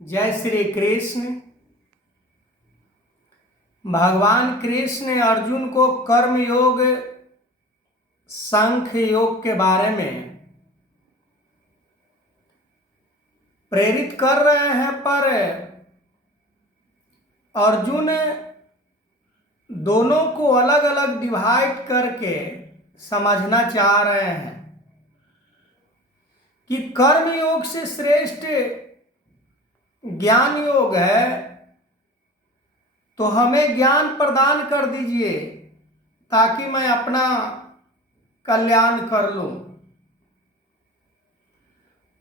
जय श्री कृष्ण। भगवान कृष्ण अर्जुन को कर्म योग, सांख्य योग के बारे में प्रेरित कर रहे हैं, पर अर्जुन दोनों को अलग अलग डिवाइड करके समझना चाह रहे हैं कि कर्म योग से श्रेष्ठ ज्ञान योग है, तो हमें ज्ञान प्रदान कर दीजिए ताकि मैं अपना कल्याण कर लूं।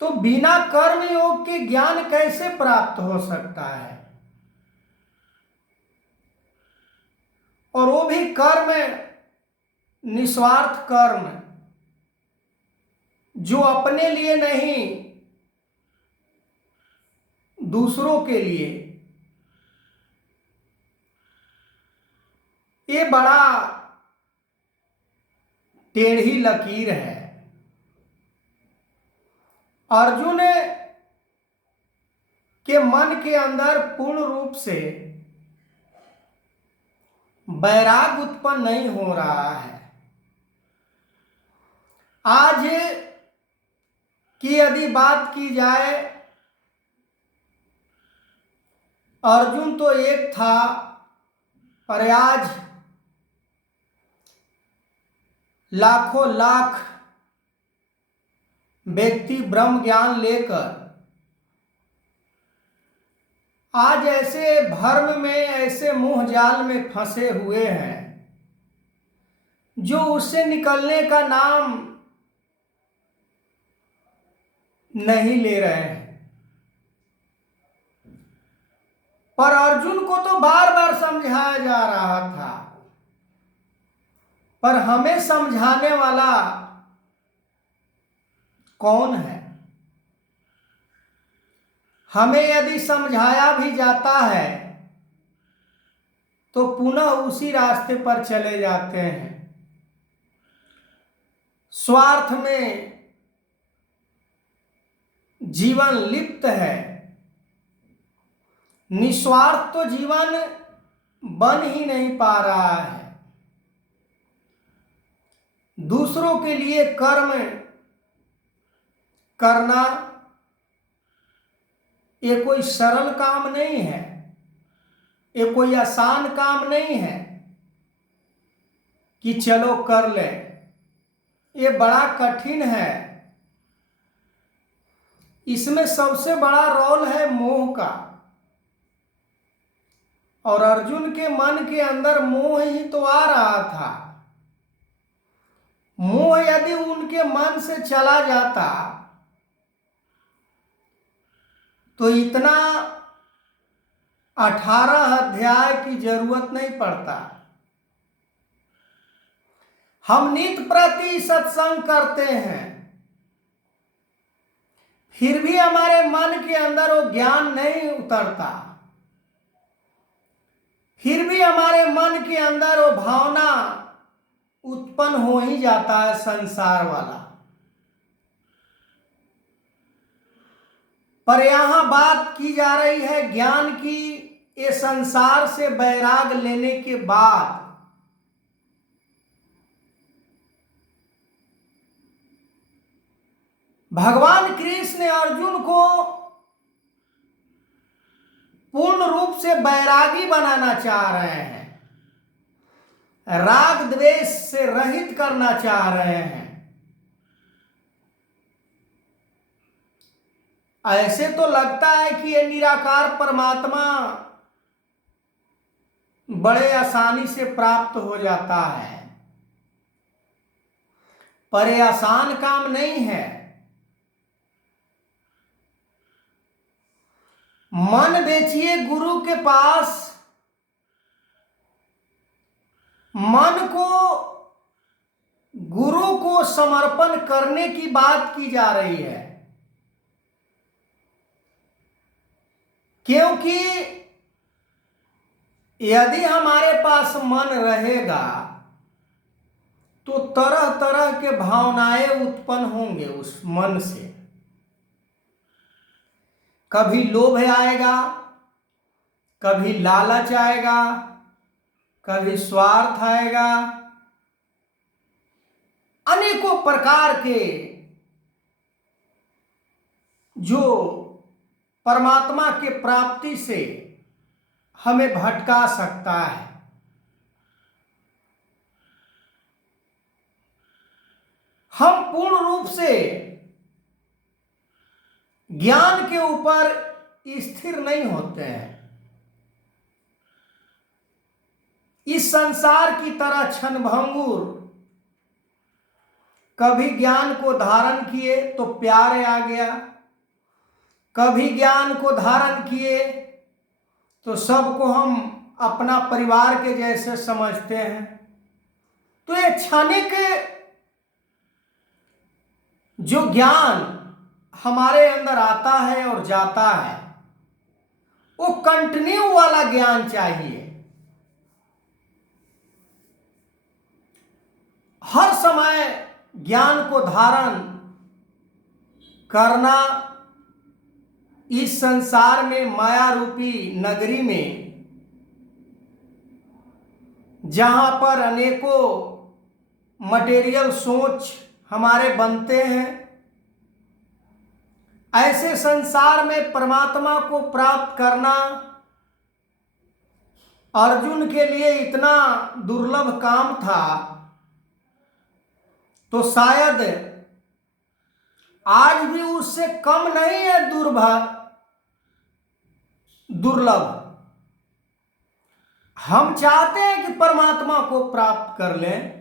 तो बिना कर्म योग के ज्ञान कैसे प्राप्त हो सकता है, और वो भी कर्म, निस्वार्थ कर्म, जो अपने लिए नहीं दूसरों के लिए। ये बड़ा टेढ़ी लकीर है। अर्जुन के मन के अंदर पूर्ण रूप से वैराग उत्पन्न नहीं हो रहा है। आज की यदि बात की जाए, अर्जुन तो एक था, पर आज लाखों लाख व्यक्ति ब्रह्म ज्ञान लेकर आज ऐसे भ्रम में, ऐसे मोह जाल में फंसे हुए हैं जो उससे निकलने का नाम नहीं ले रहे हैं। पर अर्जुन को तो बार बार समझाया जा रहा था, पर हमें समझाने वाला कौन है? हमें यदि समझाया भी जाता है तो पुनः उसी रास्ते पर चले जाते हैं। स्वार्थ में जीवन लिप्त है। निस्वार्थ तो जीवन बन ही नहीं पा रहा है। दूसरों के लिए कर्म करना ये कोई सरल काम नहीं है, ये कोई आसान काम नहीं है कि चलो कर ले। ये बड़ा कठिन है। इसमें सबसे बड़ा रोल है मोह का, और अर्जुन के मन के अंदर मोह ही तो आ रहा था। मोह यदि उनके मन से चला जाता तो इतना 18 अध्याय की जरूरत नहीं पड़ता। हम नित प्रति सत्संग करते हैं, फिर भी हमारे मन के अंदर वो ज्ञान नहीं उतरता, फिर भी हमारे मन के अंदर वो भावना उत्पन्न हो ही जाता है संसार वाला। पर यहां बात की जा रही है ज्ञान की। ये संसार से वैराग लेने के बाद भगवान कृष्ण अर्जुन को पूर्ण रूप से वैरागी बनाना चाह रहे हैं, राग द्वेष से रहित करना चाह रहे हैं। ऐसे तो लगता है कि ये निराकार परमात्मा बड़े आसानी से प्राप्त हो जाता है, पर यह आसान काम नहीं है। मन बेचिए गुरु के पास, मन को गुरु को समर्पण करने की बात की जा रही है, क्योंकि यदि हमारे पास मन रहेगा तो तरह तरह के भावनाएं उत्पन्न होंगे उस मन से। कभी लोभ आएगा, कभी लालच आएगा, कभी स्वार्थ आएगा, अनेकों प्रकार के जो परमात्मा के प्राप्ति से हमें भटका सकता है। हम पूर्ण रूप से ज्ञान के ऊपर स्थिर नहीं होते हैं। इस संसार की तरह क्षणभंगुर कभी ज्ञान को धारण किए तो प्यार आ गया, कभी ज्ञान को धारण किए तो सबको हम अपना परिवार के जैसे समझते हैं। तो ये क्षणिक जो ज्ञान हमारे अंदर आता है और जाता है, वो कंटिन्यू वाला ज्ञान चाहिए। हर समय ज्ञान को धारण करना इस संसार में, माया रूपी नगरी में, जहां पर अनेकों मटेरियल सोच हमारे बनते हैं, ऐसे संसार में परमात्मा को प्राप्त करना अर्जुन के लिए इतना दुर्लभ काम था, तो शायद आज भी उससे कम नहीं है दुर्लभ। हम चाहते हैं कि परमात्मा को प्राप्त कर लें,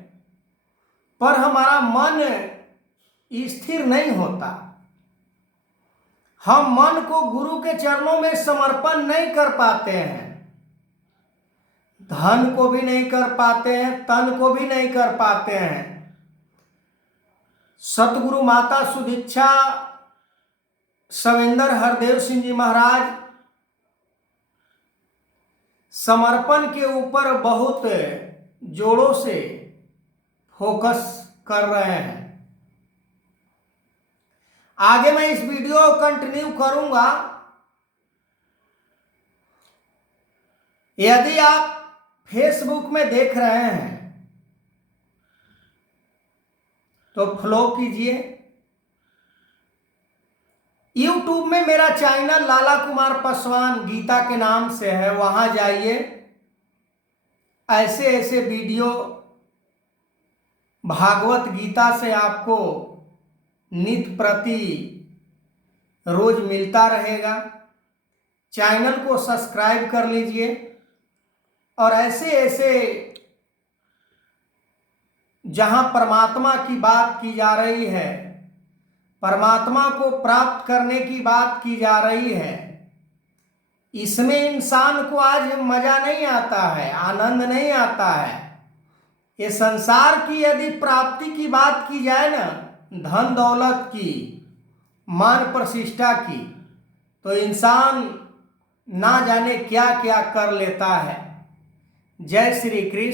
पर हमारा मन स्थिर नहीं होता। हम मन को गुरु के चरणों में समर्पण नहीं कर पाते हैं, धन को भी नहीं कर पाते हैं, तन को भी नहीं कर पाते हैं। सतगुरु माता सुदीक्षा सवेंद्र हरदेव सिंह जी महाराज समर्पण के ऊपर बहुत जोरों से फोकस कर रहे हैं। आगे मैं इस वीडियो को कंटिन्यू करूंगा। यदि आप फेसबुक में देख रहे हैं तो फॉलो कीजिए। यूट्यूब में मेरा चैनल लाला कुमार पासवान गीता के नाम से है, वहां जाइए। ऐसे ऐसे वीडियो भागवत गीता से आपको नित्य प्रति रोज मिलता रहेगा। चैनल को सब्सक्राइब कर लीजिए और ऐसे ऐसे जहां परमात्मा की बात की जा रही है, परमात्मा को प्राप्त करने की बात की जा रही है, इसमें इंसान को आज मजा नहीं आता है, आनंद नहीं आता है। ये संसार की यदि प्राप्ति की बात की जाए ना, धन दौलत की, मान प्रतिष्ठा की, तो इंसान ना जाने क्या क्या कर लेता है। जय श्री कृष्ण।